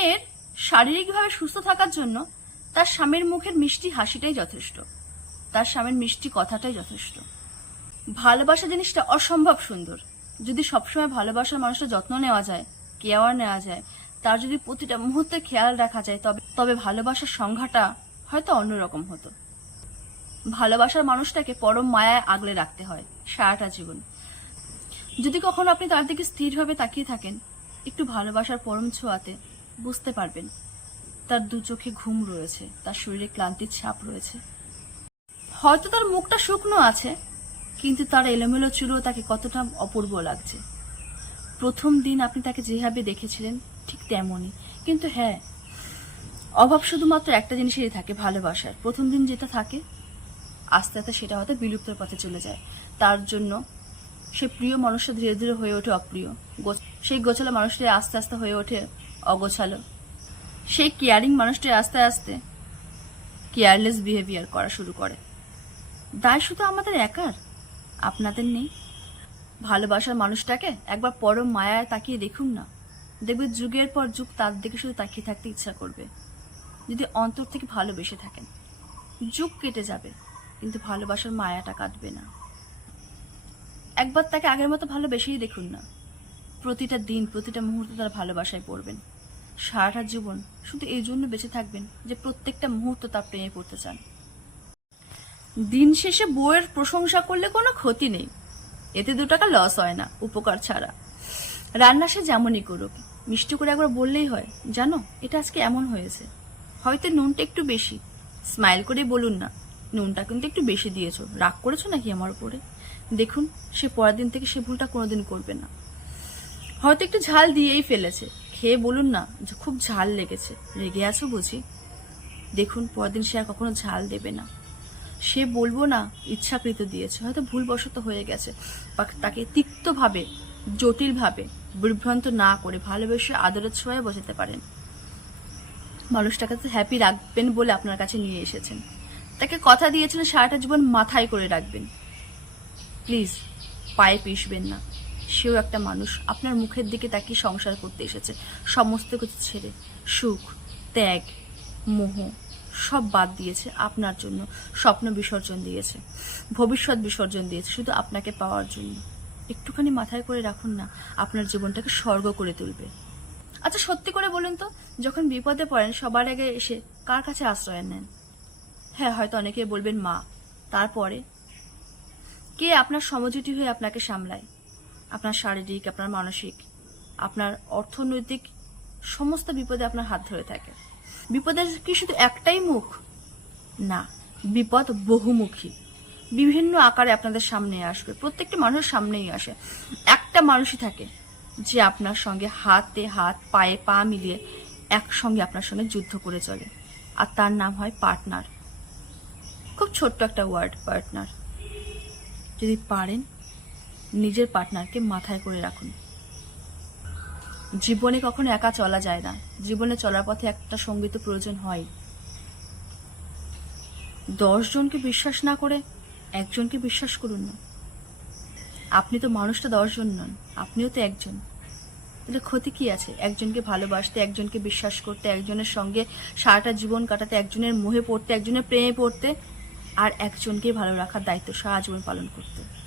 মেয়ের শারীরিকভাবে সুস্থ থাকার জন্য তার স্বামীর মুখের মিষ্টি হাসিটাই যথেষ্ট। তার স্বামীর মিষ্টি কথাটাই যথেষ্ট। ভালোবাসা জিনিসটা অসম্ভব সুন্দর। যদি সবসময় ভালোবাসার মানুষের যত্ন নেওয়া যায় কেয়ার নেওয়া যায়, তার যদি প্রতিটা মুহূর্তে খেয়াল রাখা যায়, তবে তবে ভালোবাসার সংখ্যাটা হয়তো অন্যরকম হতো। ভালোবাসার মানুষটাকে পরম মায়ায় আগলে রাখতে হয় সারাটা জীবন। যদি কখনো আপনি তার দিকে স্থিরভাবে তাকিয়ে থাকেন, একটু ভালোবাসার পরম ছোঁয়াতে বুঝতে পারবেন। তার দু চোখে ঘুম রয়েছে, তার শরীরে ক্লান্তির ছাপ রয়েছে। হয়তো তার মুখটা শুকনো আছে, কিন্তু তার এলোমেলো চুলও তাকে কতটা অপূর্ব লাগছে। প্রথম দিন আপনি তাকে যেভাবে দেখেছিলেন, ঠিক তেমনই। কিন্তু হ্যাঁ অভাব শুধুমাত্র একটা জিনিসেরই থাকে ভালোবাসার। প্রথম দিন যেটা থাকে, আস্তে আস্তে সেটা হয়তো বিলুপ্তের পথে চলে যায়। তার জন্য সে প্রিয় মানুষটা ধীরে ধীরে হয়ে ওঠে অপ্রিয়। সেই গোছালো মানুষটি আস্তে আস্তে হয়ে ওঠে অগোছালো। সেই কেয়ারিং মানুষটি আস্তে আস্তে কেয়ারলেস বিহেভিয়ার করা শুরু করে। দায় শুধু আমাদের একার? আপনাদের নেই? ভালোবাসার মানুষটাকে একবার পরম মায়ায় তাকিয়ে দেখুন না। দেখবে যুগের পর যুগ তার দিকে শুধু তাকিয়ে থাকতে ইচ্ছা করবে। যদি অন্তর থেকে ভালোবেসে থাকেন। যুগ কেটে যাবে, কিন্তু ভালোবাসার মায়াটা কাটবে না। একবার তাকে আগের মতো ভালোবেসেই দেখুন না। প্রতিটা দিন, প্রতিটা মুহূর্তে তার ভালোবাসায় পড়বেন। সারাটা জীবন শুধু এই জন্য বেঁচে থাকবেন যে প্রত্যেকটা মুহূর্ত তার প্রেমে পড়তে চান। দিন শেষে বউয়ের প্রশংসা করলে কোনো ক্ষতি নেই। এতে দু টাকা লস হয় না, উপকার ছাড়া। রান্না সে যেমনই করুক, মিষ্টি করে একবার বললেই হয়, জানো, এটা আজকে এমন হয়েছে। হয়তো নুনটা একটু বেশি। স্মাইল করে বলুন না, নুনটা কিন্তু একটু বেশি দিয়েছ। রাগ করেছ নাকি আমার উপরে? দেখুন, সে পরের দিন থেকে সে ভুলটা কোনোদিন করবে না। হয়তো একটু ঝাল দিয়েই ফেলেছে। খেয়ে বলুন না যে খুব ঝাল লেগেছে। রেগে আছো বুঝি? দেখুন, পরদিন সে আর কখনো ঝাল দেবে না। সে বলব না, ইচ্ছাকৃত দিয়েছে। হয়তো ভুলবশত হয়ে গেছে। বা তাকে তিক্তভাবে, জটিলভাবে, বিভ্রান্ত না করে ভালোবেসে আদরের ছোঁয়ায় বসাতে পারেন। মানুষটাকে তো হ্যাপি রাখবেন বলে আপনার কাছে নিয়ে এসেছেন। তাকে কথা দিয়েছেন সারাটা জীবন মাথায় করে রাখবেন। প্লিজ পায়ে পিষবেন না। সেও একটা মানুষ। আপনার মুখের দিকে তাকিয়ে সংসার করতে এসেছে। সমস্ত কিছু ছেড়ে। সুখ, ত্যাগ, মোহ, সব বাদ দিয়েছে আপনার জন্য। স্বপ্ন বিসর্জন দিয়েছে। ভবিষ্যৎ বিসর্জন দিয়েছে শুধু আপনাকে পাওয়ার জন্য। একটুখানি মাথায় করে রাখুন না, আপনার জীবনটাকে স্বর্গ করে তুলবে। আচ্ছা সত্যি করে বলুন তো, যখন বিপদে পড়েন, সবার আগে এসে কার কাছে আশ্রয় নেন? হ্যাঁ হয়তো অনেকে বলবেন মা। তারপরে? কে আপনার সমজুটি হয়ে আপনাকে সামলায়? আপনার শারীরিক, আপনার মানসিক, আপনার অর্থনৈতিক সমস্ত বিপদে আপনার হাত ধরে থাকে। বিপদের কি শুধু একটাই মুখ? না, বিপদ বহুমুখী। বিভিন্ন আকারে আপনাদের সামনে আসবে, প্রত্যেকটা মানুষের সামনেই আসে। একটা মানুষই থাকে যে আপনার সঙ্গে হাতে হাত, পায়ে পা মিলিয়ে একসঙ্গে আপনার সঙ্গে যুদ্ধ করে চলে, আর তার নাম হয় পার্টনার। খুব ছোট্ট একটা ওয়ার্ড, পার্টনার। যদি পারেন নিজের পার্টনারকে মাথায় করে রাখুন। জীবনে কখনো একা চলা যায় না। জীবনে চলার পথে একটা সংগীত প্রয়োজন হয়। দশ জনকে বিশ্বাস না করে একজনকে বিশ্বাস করুন না। আপনি তো মানুষটা দশজন নন, আপনিও তো একজন। তাহলে ক্ষতি কি আছে? একজনকে ভালোবাসতে, একজনকে বিশ্বাস করতে, একজনের সঙ্গে সারাটা জীবন কাটাতে, একজনের মোহে পড়তে, একজনের প্রেমে পড়তে, আর একজনকে ভালো রাখার দায়িত্ব সারা জীবন পালন করতে।